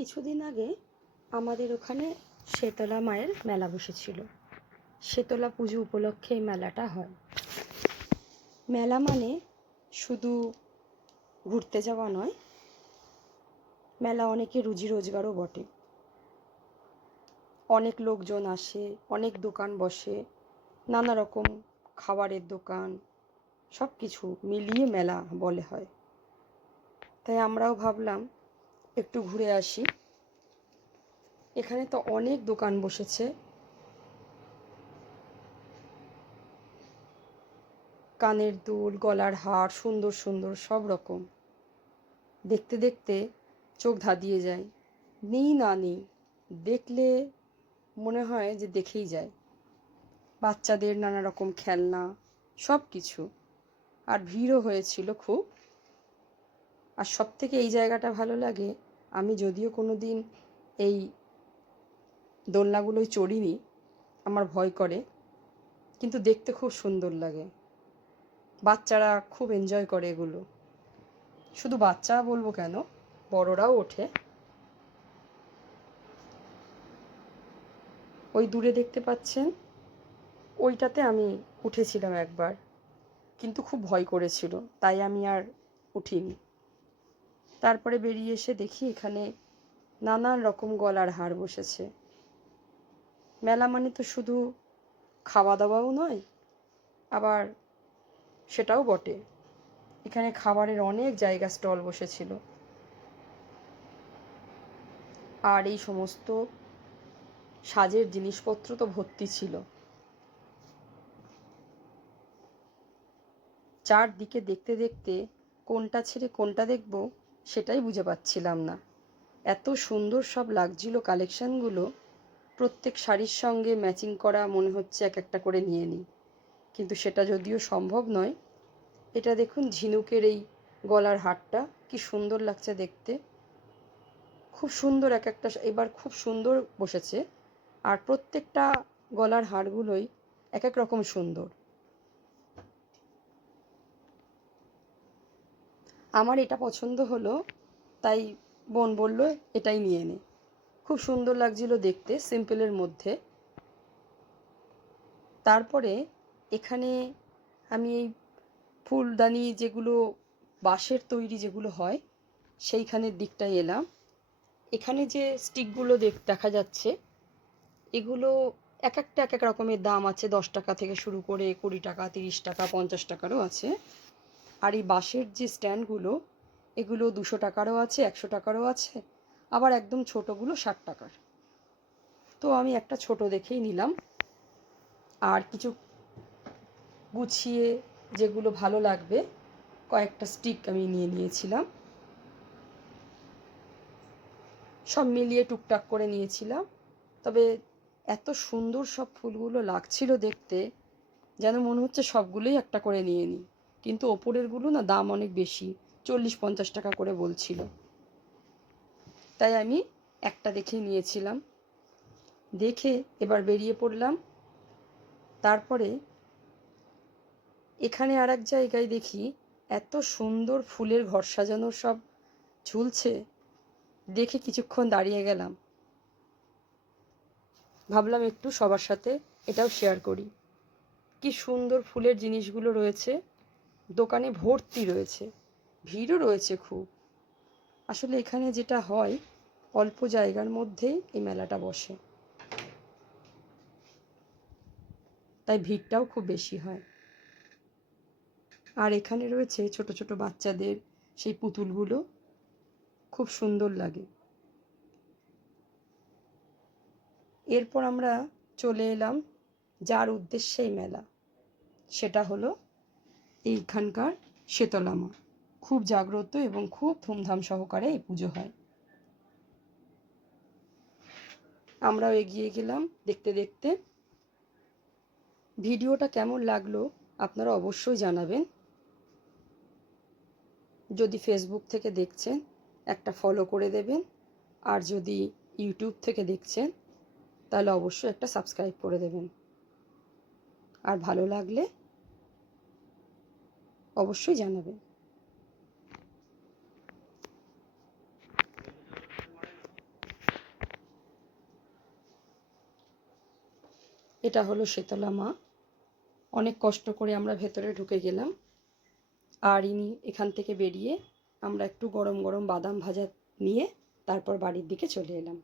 কিছুদিন আগে আমাদের ওখানে শেতলা মায়ের মেলা বসেছিল। শেতলা পুজো উপলক্ষে এই মেলাটা হয়। মেলা মানে শুধু ঘুরতে যাওয়া নয়, মেলা অনেকে রুজি রোজগারও বটে। অনেক লোকজন আসে, অনেক দোকান বসে, নানা রকম খাবারের দোকান, সব কিছু মিলিয়ে মেলা বলে হয়। তাই আমরাও ভাবলাম একটু ঘুরে আসি। এখানে তো অনেক দোকান বসেছে, কানের দুল, গলার হার, সুন্দর সুন্দর সব রকম। দেখতে দেখতে চোখ ধাঁধিয়ে যায়, নেই না নেই, দেখলে মনে হয় যে দেখেই যায়। বাচ্চাদের নানা রকম খেলনা, সব কিছু। আর ভিড়ও হয়েছিল খুব। আর সব থেকে এই জায়গাটা ভালো লাগে, আমি যদিও কোনো দিন এই দোলনাগুলোয় চড়িনি, আমার ভয় করে, কিন্তু দেখতে খুব সুন্দর লাগে। বাচ্চারা খুব এনজয় করে এগুলো। শুধু বাচ্চা বলবো কেন, বড়রাও ওঠে। ওই দূরে দেখতে পাচ্ছেন, ওইটাতে আমি উঠেছিলাম একবার, কিন্তু খুব ভয় করেছিল, তাই আমি আর উঠিনি। তারপরে বেরিয়ে এসে দেখি এখানে নানান রকম গলার হার বসেছে। মেলা মানে তো শুধু খাওয়া দাওয়াও নয়, আবার সেটাও বটে। এখানে খাবারের অনেক জায়গা স্টল বসেছিল। আর এই সমস্ত সাজের জিনিসপত্র তো ভর্তি ছিল। চারদিকে দেখতে দেখতে কোনটা ছেড়ে কোনটা দেখব সেটাই বুঝে পাচ্ছিলাম না। এত সুন্দর সব লাগছিল কালেকশনগুলো। প্রত্যেক শাড়ির সঙ্গে ম্যাচিং করা মনে হচ্ছে এক একটা করে নিয়ে নিই, কিন্তু সেটা যদিও সম্ভব নয়। এটা দেখুন, ঝিনুকের এই গলার হারটা কি সুন্দর লাগছে দেখতে। খুব সুন্দর এক একটা, এবার খুব সুন্দর বসেছে। আর প্রত্যেকটা গলার হারগুলোই এক এক রকম সুন্দর। আমার এটা পছন্দ হলো, তাই বোন বলল এটাই নিয়ে নে। খুব সুন্দর লাগছিল দেখতে, সিম্পলের মধ্যে। তারপরে এখানে আমি এই ফুলদানি যেগুলো বাঁশের তৈরি যেগুলো হয়, সেইখানের দিকটায় এলাম। এখানে যে স্টিকগুলো দেখা যাচ্ছে, এগুলো এক একটা এক এক রকমের দাম আছে। 10 টাকা থেকে শুরু করে 20 টাকা, 30 টাকা, 50 টাকারও আছে। আর এই বাঁশের যে স্ট্যান্ডগুলো, এগুলো 200 টাকারও আছে, 100 টাকারও আছে, আবার একদম ছোটোগুলো 60 টাকার। তো আমি একটা ছোট দেখেই নিলাম। আর কিছু গুছিয়ে যেগুলো ভালো লাগবে কয়েকটা স্টিক আমি নিয়ে নিয়েছিলাম। সব মিলিয়ে টুকটাক করে নিয়েছিলাম। তবে এত সুন্দর সব ফুলগুলো লাগছিল দেখতে, যেন মনে হচ্ছে সবগুলোই একটা করে নিয়ে নিই। কিন্তু ওপরেরগুলো না দাম অনেক বেশি, 40-50 টাকা করে বলছিল। তাই আমি একটা দেখেই নিয়েছিলাম। দেখে এবার বেরিয়ে পড়লাম। তারপরে এখানে আর এক জায়গায় দেখি এত সুন্দর ফুলের ঘর সাজানো সব ঝুলছে, দেখে কিছুক্ষণ দাঁড়িয়ে গেলাম। ভাবলাম একটু সবার সাথে এটাও শেয়ার করি। কি সুন্দর ফুলের জিনিসগুলো রয়েছে, দোকানে ভর্তি রয়েছে, ভিড়ও রয়েছে খুব। আসলে এখানে যেটা হয়, অল্প জায়গার মধ্যেই এই মেলাটা বসে, তাই ভিড়টাও খুব বেশি হয়। আর এখানে রয়েছে ছোট ছোট বাচ্চাদের সেই পুতুলগুলো, খুব সুন্দর লাগে। এরপর আমরা চলে এলাম যার উদ্দেশ্যে এই মেলা, সেটা হলো এইখানকার শেতলা মা। খুব জাগ্রত এবং খুব ধুমধাম সহকারে এই পুজো হয়। আমরাও এগিয়ে গেলাম দেখতে দেখতে। ভিডিওটা কেমন লাগলো আপনারা অবশ্যই জানাবেন। যদি ফেসবুক থেকে দেখছেন একটা ফলো করে দেবেন, আর যদি ইউটিউব থেকে দেখছেন তাহলে অবশ্যই একটা সাবস্ক্রাইব করে দেবেন। আর ভালো লাগলে অবশ্যই জানাবেন। এটা হলো শীতলা মা। অনেক কষ্ট করে আমরা ভেতরে ঢুকে গেলাম, আর এখান থেকে বেরিয়ে আমরা একটু গরম গরম বাদাম ভাজা নিয়ে তারপর বাড়ির দিকে চলে এলাম।